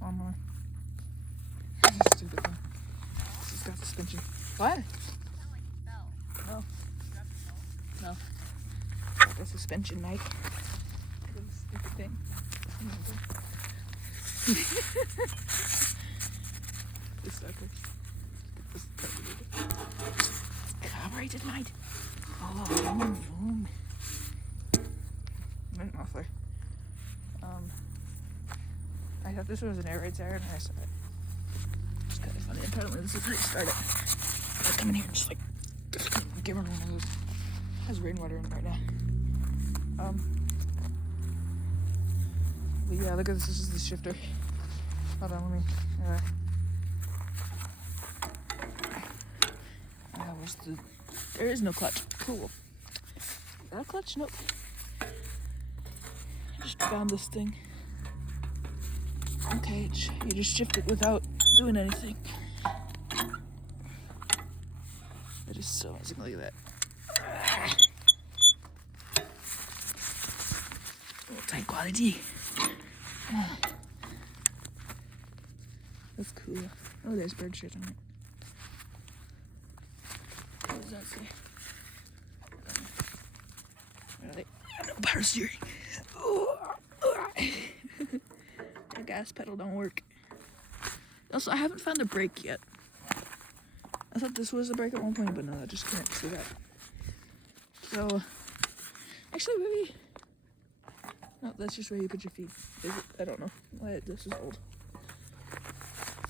One more. Stupid thing. This has got suspension. What? No. No. Got the suspension, Mike. Look at this stupid thing. This sucker. This carbureted, mate. Oh, boom. Mint muffler. I thought this was an air raid siren, and I saw it. It's kind of funny. Apparently, this is how you start it. I come in here and just like give her one of those. Has rainwater in it right now. But yeah, look at this. This is the shifter. Hold on, let me. Where's the? There is no clutch. Cool. Is that a clutch? Nope. I just found this thing. Okay, you just shift it without doing anything. That is so amazing. Look at that. Oh, tight quality. That's cool. Oh, there's bird shit on it. What does that say? No power steering. The gas pedal don't work. Also, I haven't found a brake yet. I thought this was a brake at one point, but no, I just can't see that. So, actually, maybe. No, that's just where you put your feet. Is it? I don't know. Why this is old.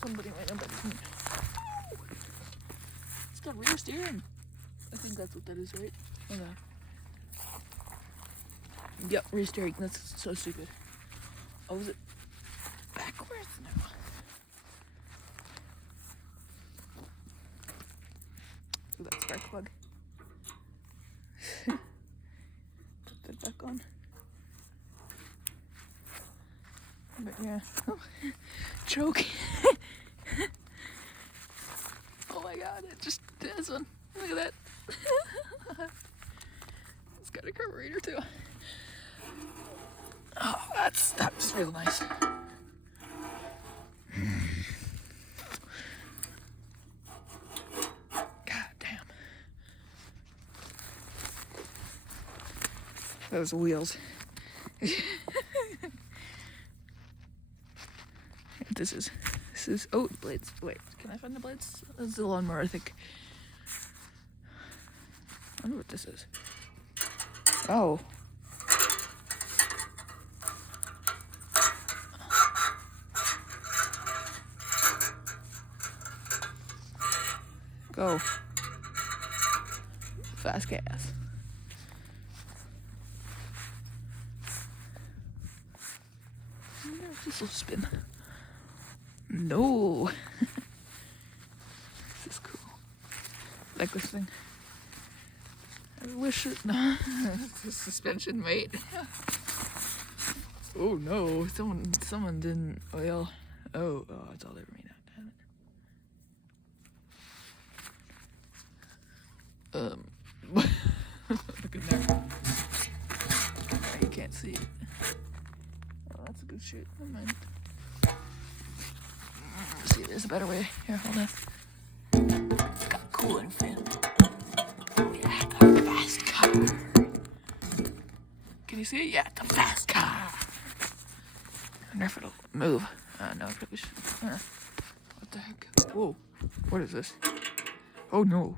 Somebody might know better than me. It's got rear steering. I think that's what that is, right? Hold on. Yep, rear steering. That's so stupid. Oh, is it backwards? No. Ooh, that spark plug. Put that back on. But yeah. Oh. Choke. Oh my god, it just does one. Look at that. It's got a carburetor too. Oh, that's real nice. God damn. Those wheels. This is oh, blades. Wait, can I find the blades? This is the lawnmower, I think. I wonder what this is. Oh. Go. Fast gas. I wonder if this will spin. No. This is cool. Like this thing. I wish it. No. The suspension, mate. Oh no! Someone didn't oil. Oh, it's all over me now. Damn it. Look in there. Oh, you can't see it. Oh, that's a good shoot. Never mind. See, there's a better way. Here, hold on. It's got a cooling fan. Oh yeah, the fast car. Can you see it? Yeah, the fast car. I wonder if it'll move. No, it probably should. What the heck? Whoa. What is this? Oh no.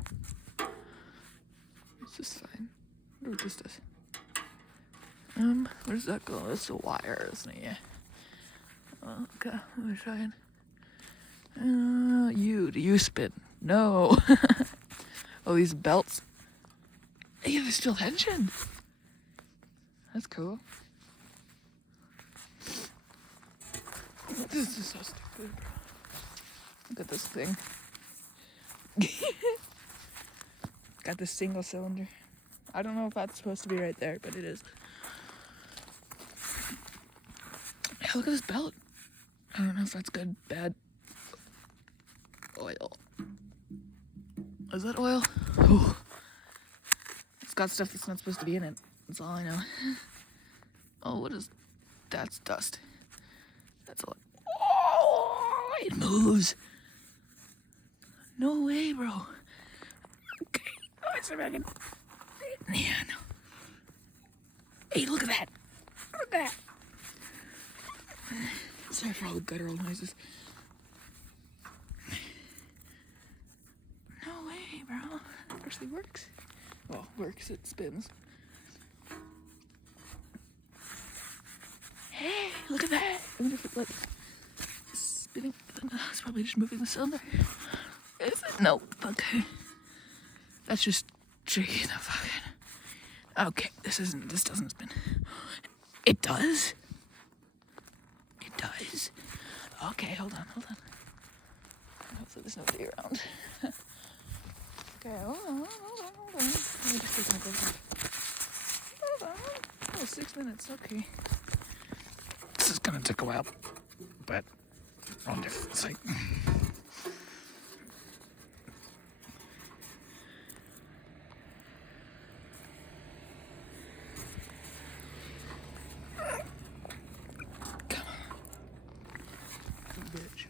This is fine. I wonder what this does. Where does that go? It's a wire, isn't it? Yeah. Okay, let me try it. Do you spin? No. Oh, these belts. Yeah, they're still tensioned. That's cool. This is so stupid. Look at this thing. Got this single cylinder. I don't know if that's supposed to be right there, but it is. Yeah, look at this belt. I don't know if that's good, bad. Oil. Is that oil? Oh. It's got stuff that's not supposed to be in it. That's all I know. Oh, what is... That's dust. That's all... Oh! moves. No way, bro. Okay. Oh, it's a dragon. Yeah, no. Hey, look at that. Look at that. Sorry for all the guttural noises. No way, bro. It actually works. Well, works, it spins. Hey, look at that. I wonder if it, like, spinning. It's probably just moving the cylinder. Is it? No. Okay. That's just tricky. The fucking. Okay, this doesn't spin. It does? It does? Okay, hold on. Hopefully there's nobody around. Okay, hold on. Let me just take my gloves off. Hold on. Oh, 6 minutes, okay. This is gonna take a while, but I wonder if it's like... Bitch.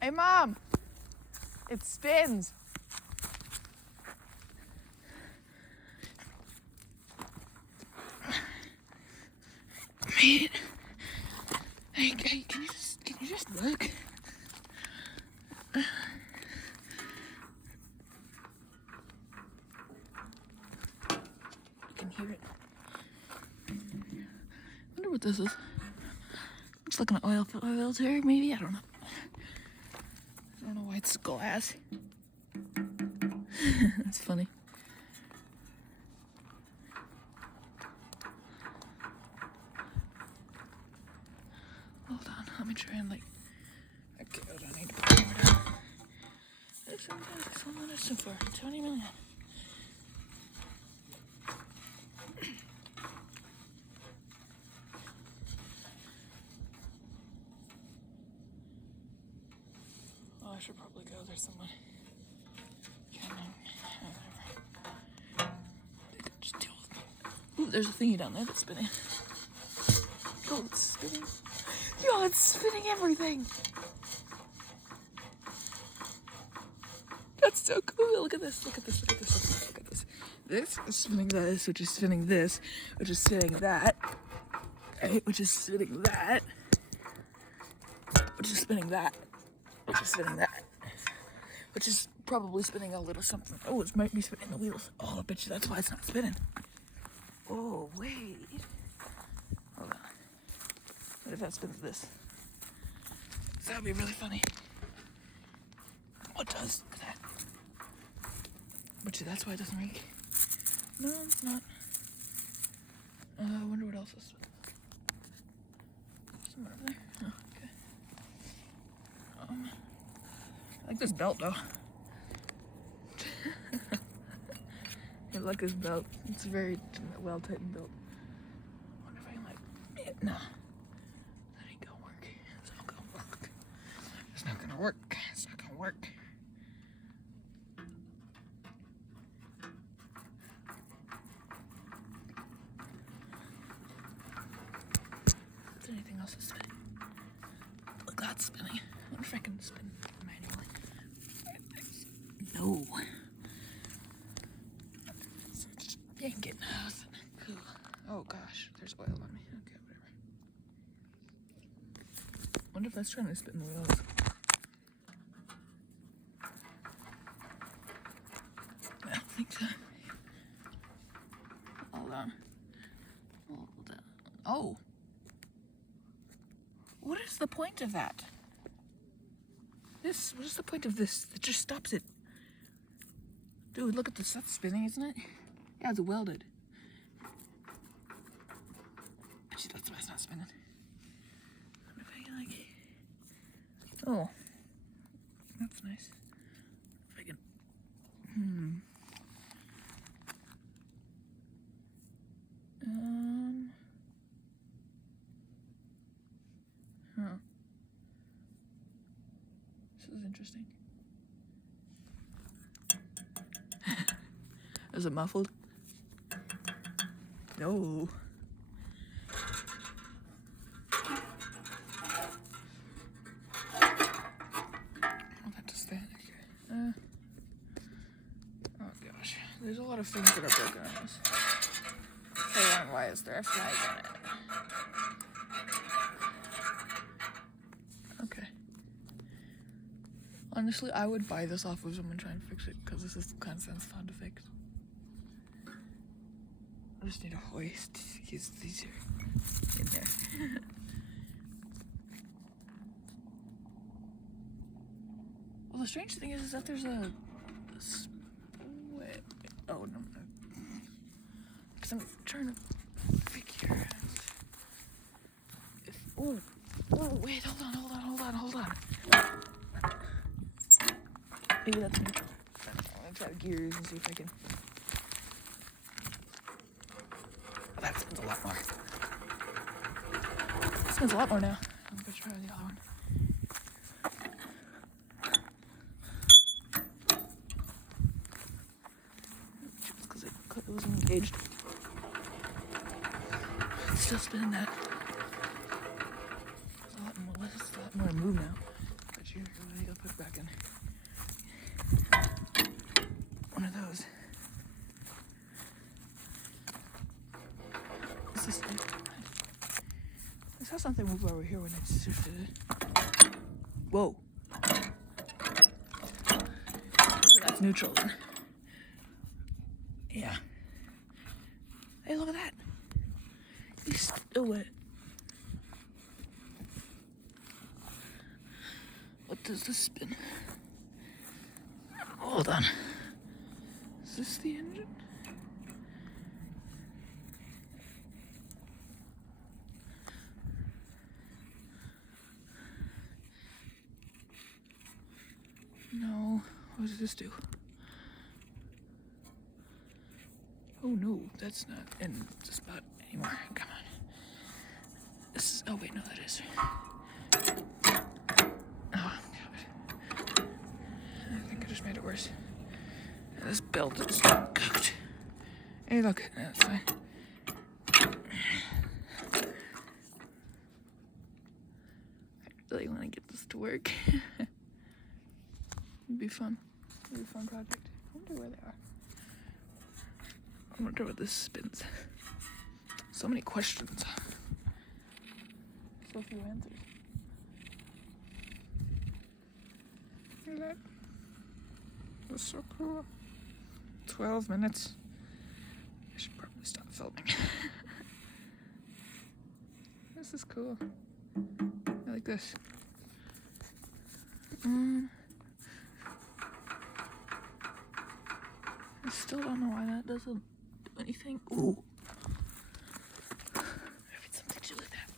Hey, Mom! It spins! Mate! Hey, can you just look? You can hear it. I wonder what this is. Looks like an oil filter, maybe? I don't know. I don't know why it's glass. That's funny. Hold on, let me try and like... Okay, hold on, I need to put the camera down. Sometimes so far, 20 million. Oh, I should probably go. There's someone. Just deal with me. Ooh, there's a thingy down there that's spinning. Oh, it's spinning. Yo, it's spinning everything. That's so cool. Look at this. Look at this. Look at this. Look at this. This is spinning this, which is spinning this, which is spinning that. Right, which is spinning that. Which is spinning that. Which is spinning that. Which is probably spinning a little something. Oh, it might be spinning the wheels. Oh, I bet you that's why it's not spinning. Oh, wait. Hold on. What if that spins this? That would be really funny. What does that? But that's why it doesn't make. No, it's not. I wonder what else is spinning. Someone over there? Oh, okay. I like this belt though. I like this belt. It's a very well tightened belt. I wonder if I can like it. No. That ain't gonna work. It's not gonna work. It's not gonna work. It's not gonna work. Is there anything else that's spinning? Look, that's spinning. I wonder if I can spin manually. No. Ain't getting nothing. Cool. Oh gosh, there's oil on me. Okay, whatever. Wonder if that's trying to spin the wheels. I don't think so. Hold on. Hold on. Oh. What is the point of that? What is the point of this? It just stops it. Dude, look at this. That's spinning, isn't it? Yeah, it's welded. Actually, that's why it's not spinning. I wonder if I can, like... Oh. That's nice. If I can... Huh. This is interesting. Is it muffled? No. There's a lot of things that are broken on this. Hold on, why is there a flag on it? Okay. Honestly, I would buy this off of someone trying to fix it because this is kind of sounds fun to fix. I just need a hoist. These are in there. Well, the strange thing is that there's a split. Oh no, because I'm trying to figure out if. Oh, wait, hold on. Maybe that's neutral. I'm gonna try the gears and see if I can. Oh, that spins a lot more. It spins a lot more now. I'm gonna try the other one. Because it wasn't engaged. It's still spinning that. There's a lot more move now. But you really gotta put it back in. One of those. I saw something move over here when I shifted it. Whoa. So that's neutral then. Yeah. Hey, look at that. He's still wet. What does this spin? Hold on. Is this the engine? No. What does this do? Oh no, that's not in the spot anymore. Come on. This is. Oh wait, no, that is. Oh god. I think I just made it worse. This belt is cooked. Hey, look, that's fine. I really want to get this to work. It'd be fun. It'd be a fun project. I wonder where they are. I wonder what this spins. So many questions. So few answers. Look at that. That's so cool. 12 minutes. I should probably stop filming. This is cool. I like this. I still don't know why that doesn't do anything. Ooh. Maybe it's something to do with that.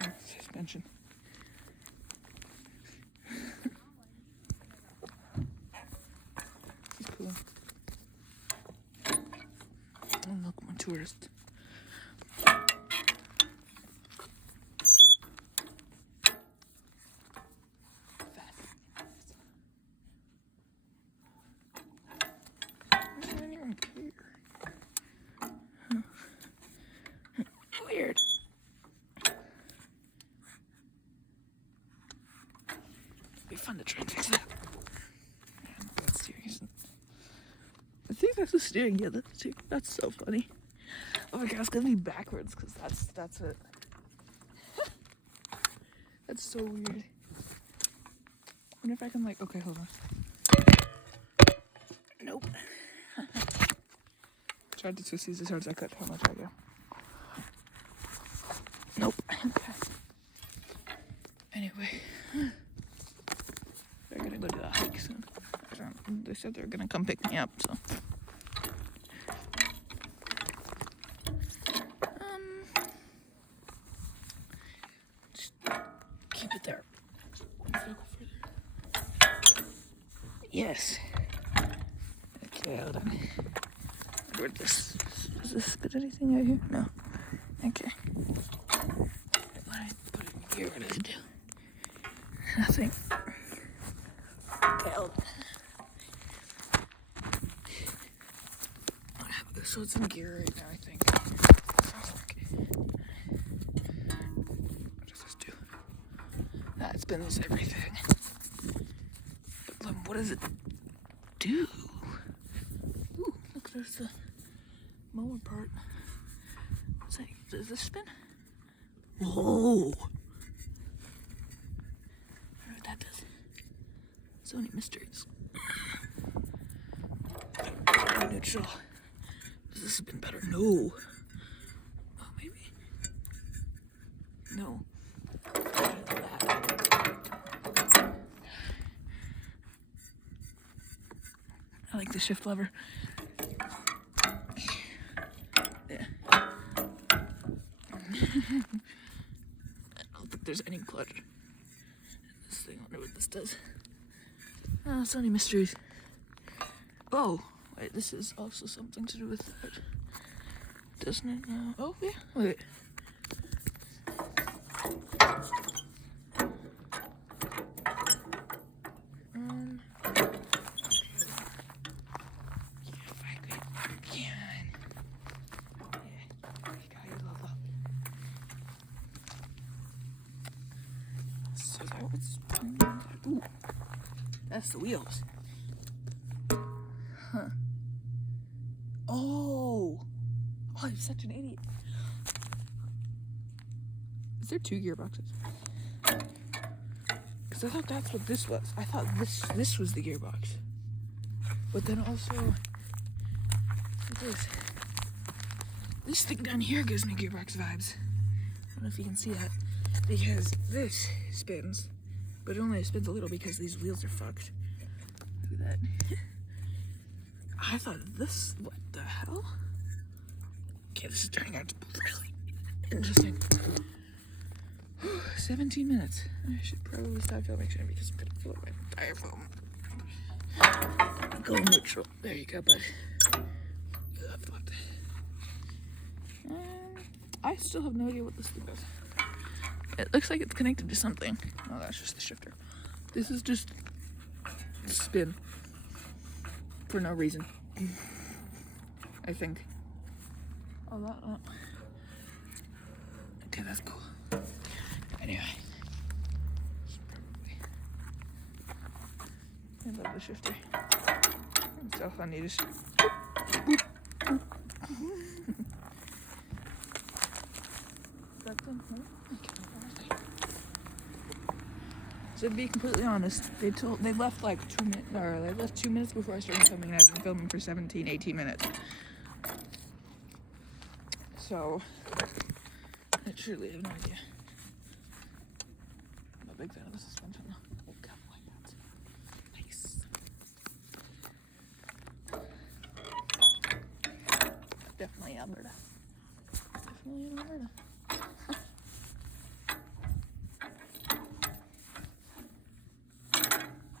No, suspension. This is cool. Oh, look, I'm a tourist. Weird. It'd be fun to try and fix that. Man, that's serious. I think that's the steering. Yeah, that's the steering. That's so funny. Oh my god, it's gonna be backwards because that's it. That's so weird. I wonder if I can okay, hold on. Nope. Tried to twist these as hard as I could. How much I go? Nope. Okay. Anyway, they're gonna go do a hike soon. They said they're gonna come pick me up, so. Just keep it there. Yes. Okay, hold on. Where'd this? Does this spit anything out here? No. Okay. When I put it in here, what does it do? Nothing. Okay, hold on. So it's in gear right now, I think. spins everything. But then what does it do? Ooh, look, there's the mower part. What's that? Does this spin? Whoa! I wonder what that does. So many mysteries. Neutral. Does this spin better? No. Oh, maybe. No. I like the shift lever. Yeah. I don't think there's any clutch in this thing. I wonder what this does. Oh, so many mysteries. Oh, wait, this is also something to do with that. Doesn't it? Oh, yeah. Wait. So that was. Ooh, that's the wheels. Huh. Oh, I'm such an idiot. Is there 2 gearboxes? Because I thought that's what this was. I thought this was the gearbox. But then also, look at this thing down here gives me gearbox vibes. I don't know if you can see that. Because this spins, but it only spins a little because these wheels are fucked. Look at that. I thought this, what the hell? Okay, this is turning out to be really interesting. 17 minutes. I should probably stop filming soon because I'm gonna fill up my entire phone. Go neutral. There you go, bud. I still have no idea what this thing does. It looks like it's connected to something. Oh, that's just the shifter. This is just spin for no reason. I think. Oh, that. Okay, that's cool. Anyway. I love the shifter. It's so fun. You just. Boop, boop. So to be completely honest, they left like 2 minutes, or they left 2 minutes before I started filming, and I've been filming for 17, 18 minutes. So I truly have no idea. I'm a big fan of the suspension. Oh, God, like that. Nice. Definitely Alberta. Definitely in Alberta.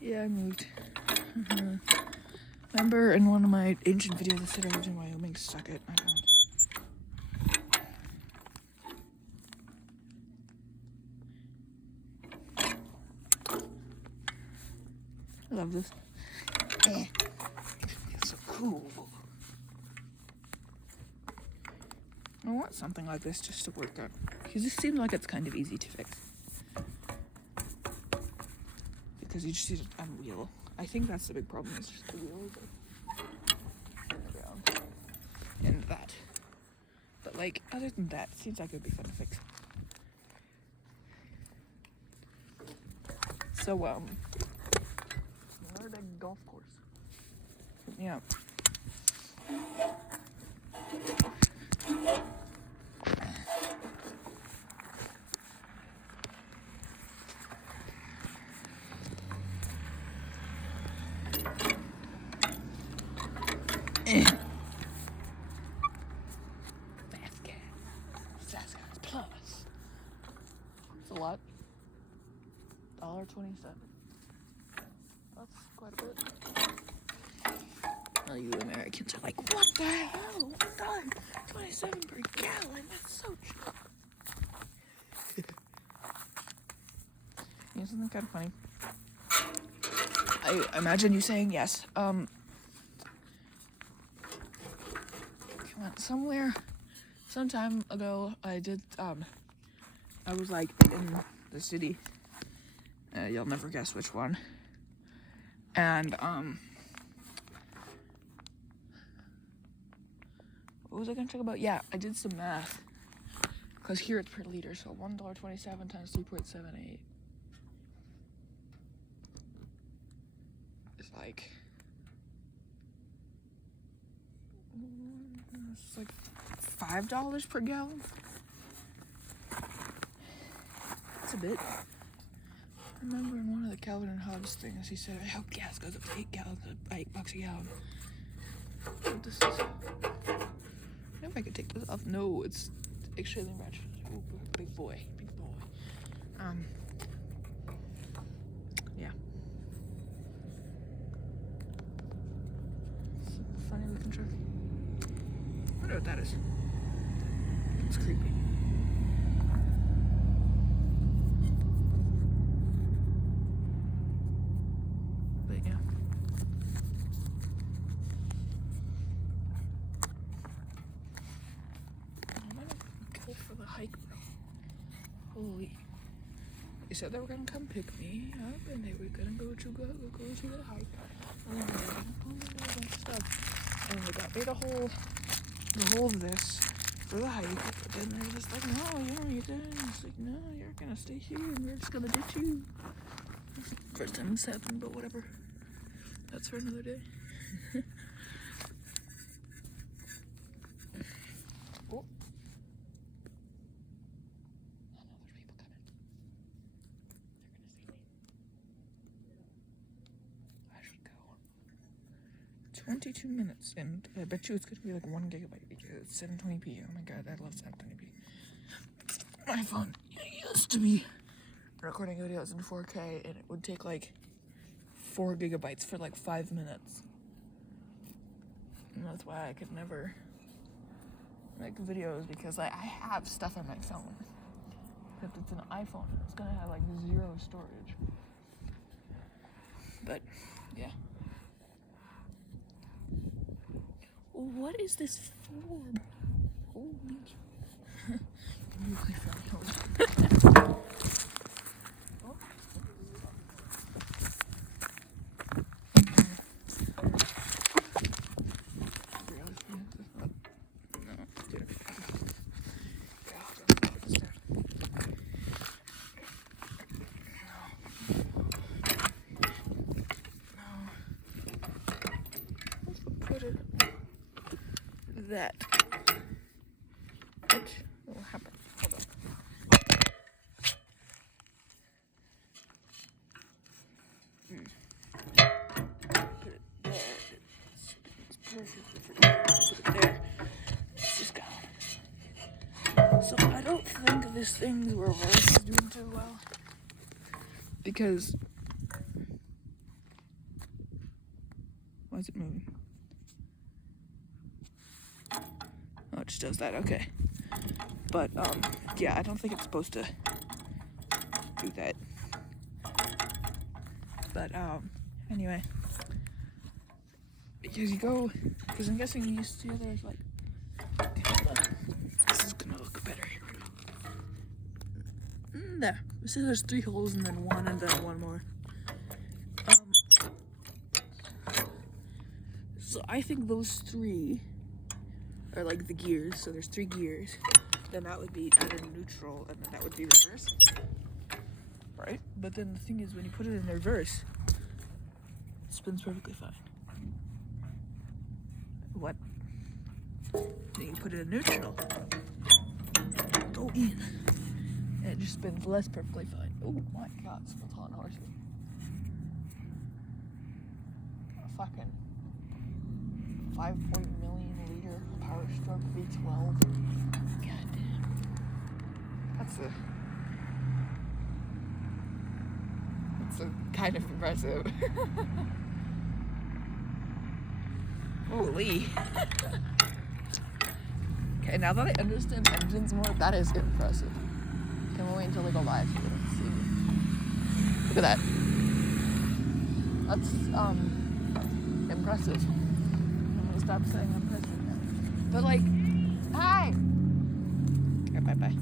Yeah, I moved. Remember in one of my ancient videos I said I lived in Wyoming? Suck it. I don't. I love this. It's so cool. I want something like this just to work out. Because this seems like it's kind of easy to fix. Because you just need a wheel. I think that's the big problem. It's just the wheels around and that. But like, other than that, it seems like it would be fun to fix. So another big golf course. Yeah. Plus. It's a lot. $1.27. That's quite a bit. Well, you Americans are like, what the hell? $1.27 per gallon. That's so cheap. Isn't that kind of funny? I imagine you saying yes. Come on, some time ago, I was like in the city, You'll never guess which one. And, what was I gonna talk about? Yeah, I did some math. Because here it's per liter, so $1.27 times 3.78 is like, it's like $5 per gallon. That's a bit. I remember in one of the Calvin and Hobbes things, he said, I hope gas goes up to $8 a gallon. But this is, I don't know if I could take this off. No, it's extremely much. Oh, big boy. Yeah. It's a funny looking truck. I wonder what that is. It's creepy. But yeah. I'm gonna go for the hike, bro. Holy. They said they were gonna come pick me up and they were gonna go to the hike. And then they were gonna do a bunch of stuff. And they got me the whole of this for the hike. But then they're just like, no, you don't need this. It's like, no, you're gonna stay here and we're just gonna ditch you. First time this happened, but whatever. That's for another day. Oh. I know there's people coming. They're gonna see me. I should go. 22 minutes, and I bet you it's gonna be like 1 gigabyte because it's 720p. Oh my god, I love 720p. My phone used to be recording videos in 4K, and it would take like 4 gigabytes for like 5 minutes. And that's why I could never make videos, because I have stuff on my phone. Except it's an iPhone, and it's gonna have like 0 storage. But, yeah. What is this for? Holy shit. Really felt oh. That. What will happen? Hold on. Put it there. It's perfect. Put it there. It's just gone. So I don't think this thing's reverse is doing too well. Because why is it moving? Oh, it just does that, okay. But, yeah, I don't think it's supposed to do that. But, anyway. Because I'm guessing you see there's like, this is gonna look better, here we go. There. See, there's 3 holes and then 1 and then 1 more. So I think those 3 are like the gears, so there's 3 gears. Then that would be either neutral, and then that would be reverse. Right? But then the thing is, when you put it in reverse, it spins perfectly fine. What? Then you put it in neutral. Go in. And it just spins less perfectly fine. Oh my god, Spartan horsey. A fucking 5.0 million liter Power Stroke V12. God damn. That's a kind of impressive. Holy. Okay, now that I understand engines more, that is impressive. Can't wait until they go live here and see. Look at that. That's impressive. I'm gonna stop saying impressive now. But like, hi! Okay, bye-bye.